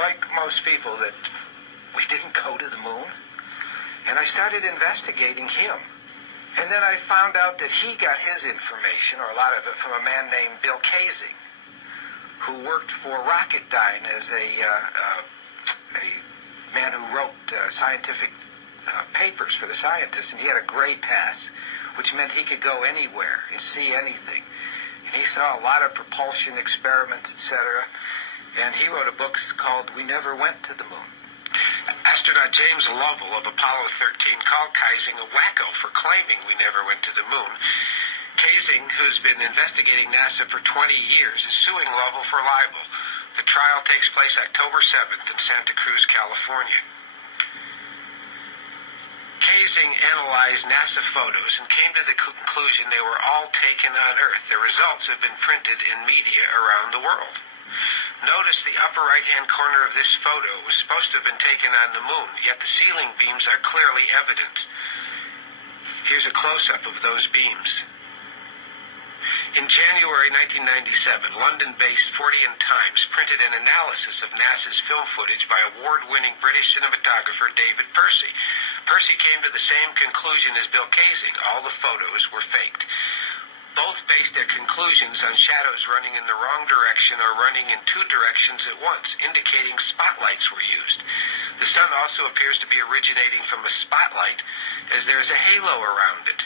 like most people, that we didn't go to the moon. And I started investigating him. And then I found out that he got his information, or a lot of it, from a man named Bill Kaysing, who worked for Rocketdyne as a man who wrote scientific papers for the scientists. And he had a gray pass, which meant he could go anywhere and see anything. And he saw a lot of propulsion experiments, etc. And he wrote a book called We Never Went to the Moon. Astronaut James Lovell of Apollo 13 called Kaysing a wacko for claiming we never went to the moon. Kaysing, who's been investigating NASA for 20 years, is suing Lovell for libel. The trial takes place October 7th in Santa Cruz, California. Kaysing analyzed NASA photos and came to the conclusion they were all taken on Earth. The results have been printed in media around the world. Notice the upper right-hand corner of this photo was supposed to have been taken on the moon, yet the ceiling beams are clearly evident. Here's a close-up of those beams. In January 1997, London-based Fortean Times printed an analysis of NASA's film footage by award-winning British cinematographer David Percy. Percy came to the same conclusion as Bill Kaysing. All the photos were faked. Both based their conclusions on shadows running in the wrong direction or running in two directions at once, indicating spotlights were used. The sun also appears to be originating from a spotlight, as there is a halo around it.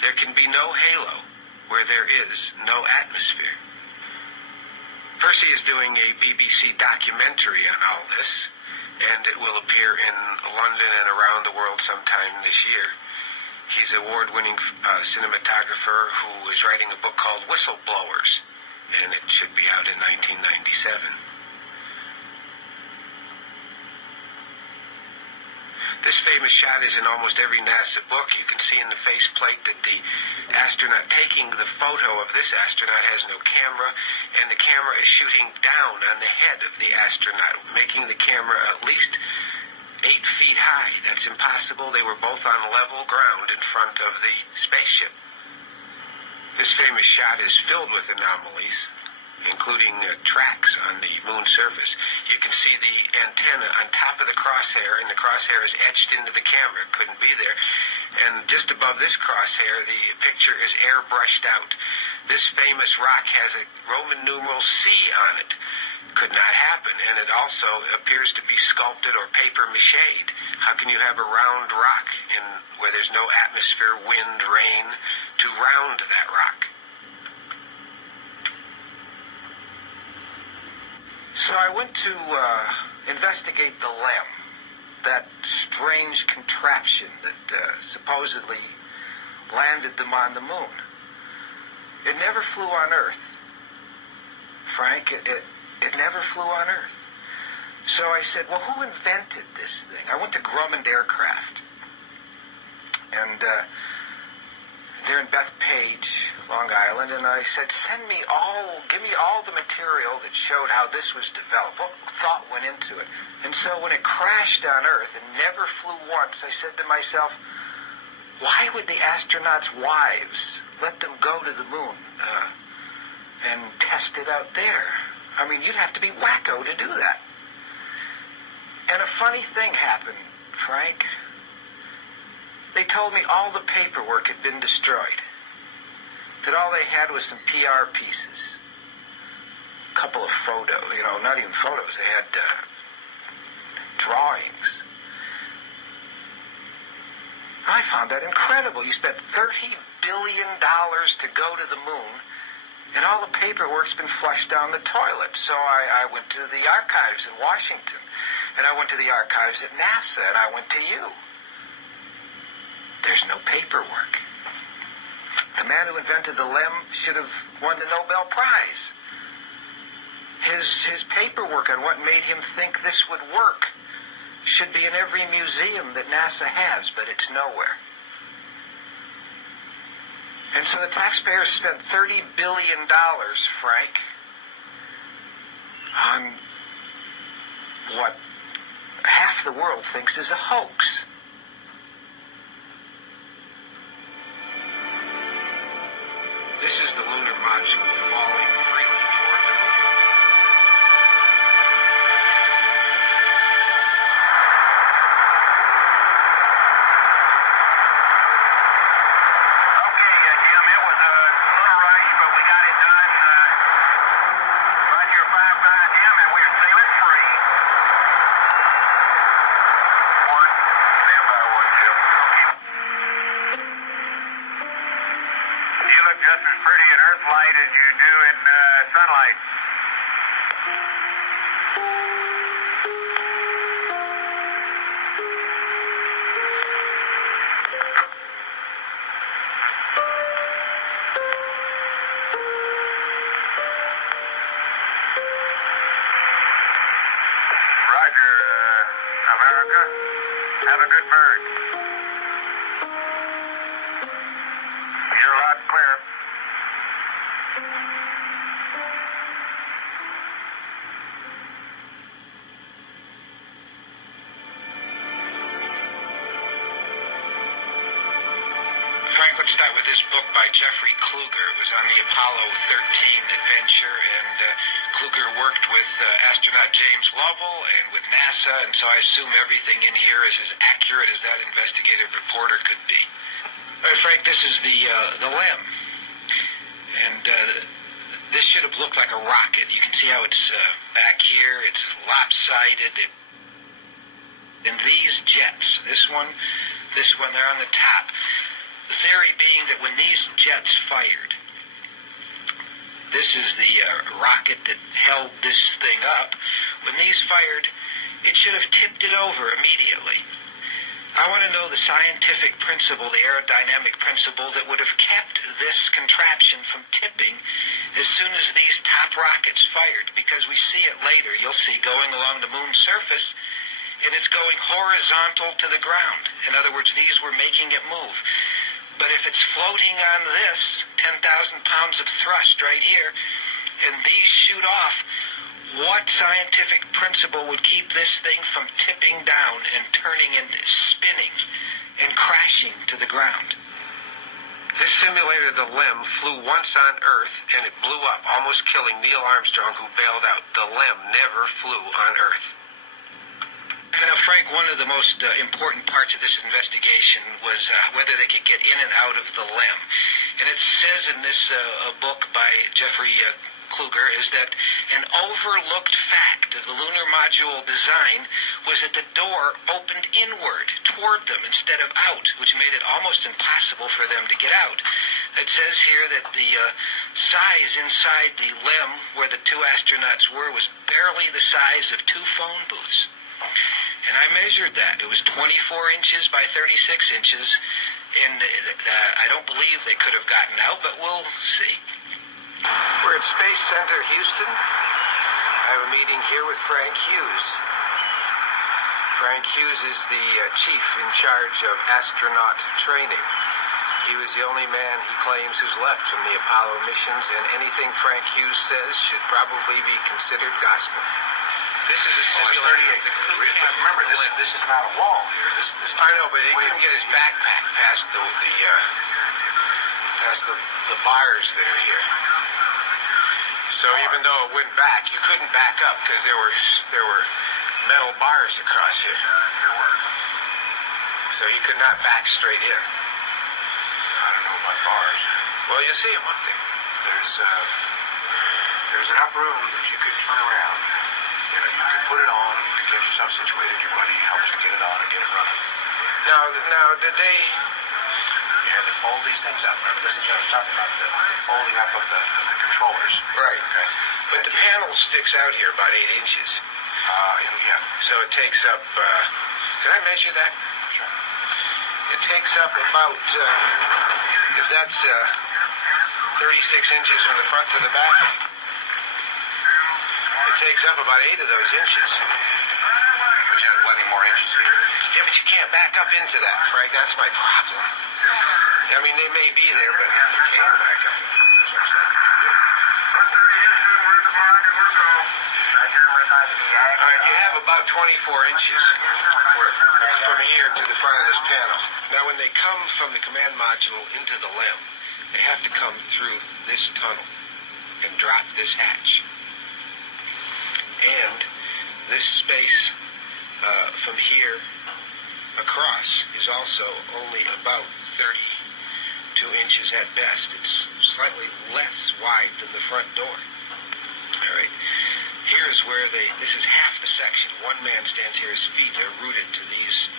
There can be no halo where there is no atmosphere. Percy is doing a BBC documentary on all this, and it will appear in London and around the world sometime this year. He's an award-winning cinematographer who is writing a book called Whistleblowers, and it should be out in 1997. This famous shot is in almost every NASA book. You can see in the faceplate that the astronaut taking the photo of this astronaut has no camera, and the camera is shooting down on the head of the astronaut, making the camera at least 8 feet high. That's impossible. They were both on level ground in front of the spaceship. This famous shot is filled with anomalies, including tracks on the moon's surface. You can see the antenna on top of the crosshair, and the crosshair is etched into the camera. It couldn't be there. And just above this crosshair, the picture is airbrushed out. This famous rock has a Roman numeral C on it. Could not happen, and it also appears to be sculpted or paper mache'd. How can you have a round rock where there's no atmosphere, wind, rain to round that rock? So I went to investigate the LEM, that strange contraption that supposedly landed them on the moon. It never flew on Earth, Frank. It never flew on Earth. So I said, well, who invented this thing? I went to Grumman Aircraft. And they're in Bethpage, Long Island. And I said, give me all the material that showed how this was developed. What thought went into it? And so when it crashed on Earth and never flew once, I said to myself, why would the astronauts' wives let them go to the moon and test it out there? I mean, you'd have to be wacko to do that. And a funny thing happened, Frank. They told me all the paperwork had been destroyed. That all they had was some PR pieces. A couple of photos, not even photos. They had drawings. I found that incredible. You spent $30 billion to go to the moon, and all the paperwork's been flushed down the toilet. So I went to the archives in Washington, and I went to the archives at NASA, and I went to you. There's no paperwork. The man who invented the LEM should have won the Nobel Prize. His paperwork on what made him think this would work should be in every museum that NASA has, but it's nowhere. And so the taxpayers spent $30 billion, Frank, on what half the world thinks is a hoax. This is the lunar module falling freely toward the moon. Have a good bird. You're loud and clear. Frank, let's start with this book by Jeffrey Kluger. It was on the Apollo 13 adventure, and Kluger worked with astronaut James Lovell and with NASA, and so I assume everything in here is as accurate as that investigative reporter could be. All right, Frank, this is the LEM, and this should have looked like a rocket. You can see how it's back here. It's lopsided. And these jets, this one, they're on the top. The theory being that when these jets fired, this is the rocket that held this thing up. When these fired, it should have tipped it over immediately. I want to know the scientific principle, the aerodynamic principle that would have kept this contraption from tipping as soon as these top rockets fired, because we see it later. You'll see going along the moon's surface, and it's going horizontal to the ground. In other words, these were making it move. But if it's floating on this 10,000 pounds of thrust right here, and these shoot off, what scientific principle would keep this thing from tipping down and turning and spinning and crashing to the ground? This simulator, the LEM, flew once on Earth, and it blew up, almost killing Neil Armstrong, who bailed out. The LEM never flew on Earth. Now, Frank, one of the most important parts of this investigation was whether they could get in and out of the LEM. And it says in this book by Jeffrey Kluger is that an overlooked fact of the lunar module design was that the door opened inward toward them instead of out, which made it almost impossible for them to get out. It says here that the size inside the LEM where the two astronauts were was barely the size of 2 phone booths. And I measured that. It was 24 inches by 36 inches, and I don't believe they could have gotten out, but we'll see. We're at Space Center, Houston. I have a meeting here with Frank Hughes. Frank Hughes is the chief in charge of astronaut training. He was the only man, he claims, who's left from the Apollo missions, and anything Frank Hughes says should probably be considered gospel. This is a simulator of the crew. Remember, this is not a wall here. This I know, but he couldn't get his backpack past the bars that are here. So even though it went back, you couldn't back up because there were metal bars across here. So he could not back straight in. I don't know about bars. Well, you see him up there. There's enough room that you could turn around. You could put it on, you could get yourself situated, your buddy helps you get it on and get it running. Now, did they... You had to fold these things up. Remember, this is what I was talking about, the folding up of the controllers. Right. Okay. But the panel sticks out here about 8 inches. Yeah. So it takes up... can I measure that? Sure. It takes up about... if that's 36 inches from the front to the back... It takes up about 8 of those inches. But you have plenty more inches here. Yeah, but you can't back up into that, Frank. That's my problem. I mean, they may be there, but you can back up. All right, you have about 24 inches from here to the front of this panel. Now, when they come from the command module into the LEM, they have to come through this tunnel and drop this hatch. And this space from here across is also only about 32 inches at best. It's slightly less wide than the front door. All right. Here's where this is half the section. One man stands here, his feet are rooted to these,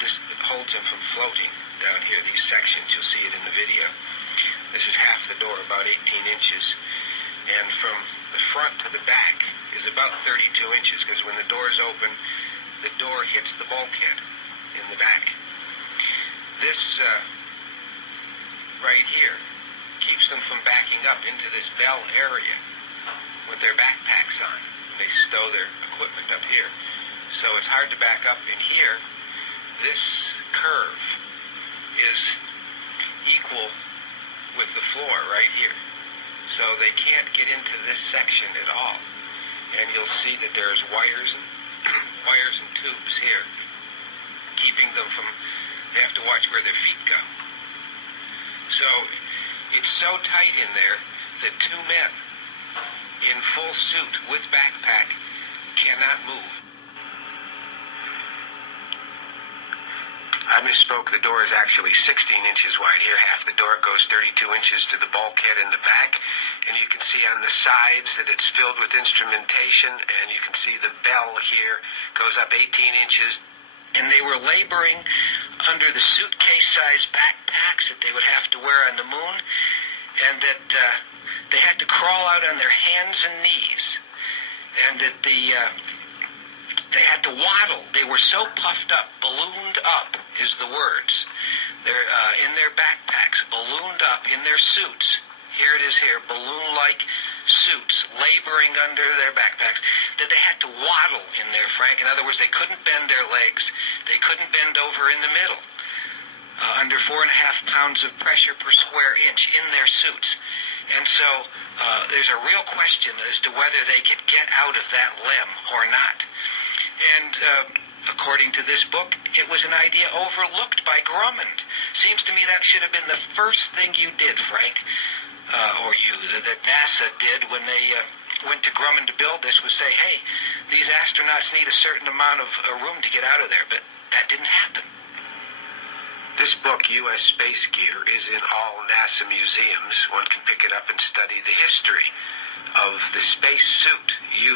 this holds him from floating down here, these sections. You'll see it in the video. This is half the door, about 18 inches. And from the front to the back is about 32 inches, because when the doors open, the door hits the bulkhead in the back. This right here keeps them from backing up into this bell area with their backpacks on. They stow their equipment up here. So it's hard to back up. In here, this curve is equal with the floor right here. So they can't get into this section at all. And you'll see that there's wires and tubes here, keeping them from, they have to watch where their feet go. So it's so tight in there that two men in full suit with backpack cannot move. I misspoke. The door is actually 16 inches wide here. Half the door goes 32 inches to the bulkhead in the back. And you can see on the sides that it's filled with instrumentation. And you can see the bell here goes up 18 inches. And they were laboring under the suitcase-sized backpacks that they would have to wear on the moon. And that they had to crawl out on their hands and knees. And that they had to waddle. They were so puffed up, ballooned up is the words. They're in their backpacks, ballooned up in their suits. Here it is here, balloon-like suits, laboring under their backpacks, that they had to waddle in there, Frank. In other words, they couldn't bend their legs. They couldn't bend over in the middle. Under 4.5 pounds of pressure per square inch in their suits. And so there's a real question as to whether they could get out of that limb or not. And according to this book, it was an idea overlooked by Grumman. Seems to me that should have been the first thing you did, Frank, that NASA did when they went to Grumman to build this, was say, hey, these astronauts need a certain amount of room to get out of there, but that didn't happen. This book, U.S. Space Gear, is in all NASA museums. One can pick it up and study the history of the space suit used